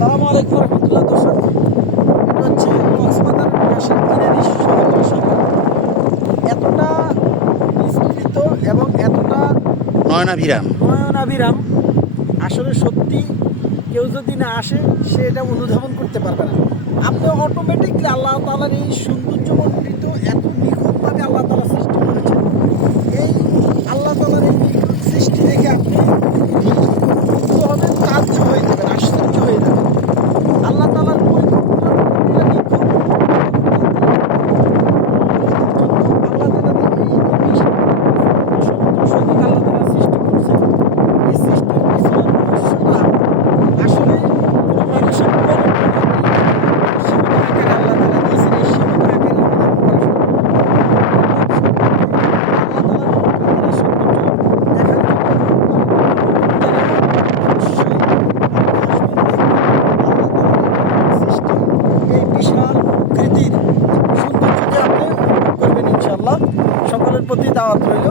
আসসালামু আলাইকুম রহমতুল্লাহ দর্শক। এটা হচ্ছে কক্সবাজার ন্যাশনাল গ্রিনারি সমুদ্র সরকার এতটা বিস্তৃত এবং এতটা নয়নাভিরাম। নয়নাভিরাম আসলে সত্যি কেউ যদি না আসে সে এটা অনুধাবন করতে পারবে না। আপনি অটোমেটিকলি আল্লাহ তালার এই সৌন্দর্যমণ্ডিত প্রতি দাওয়াত রইল।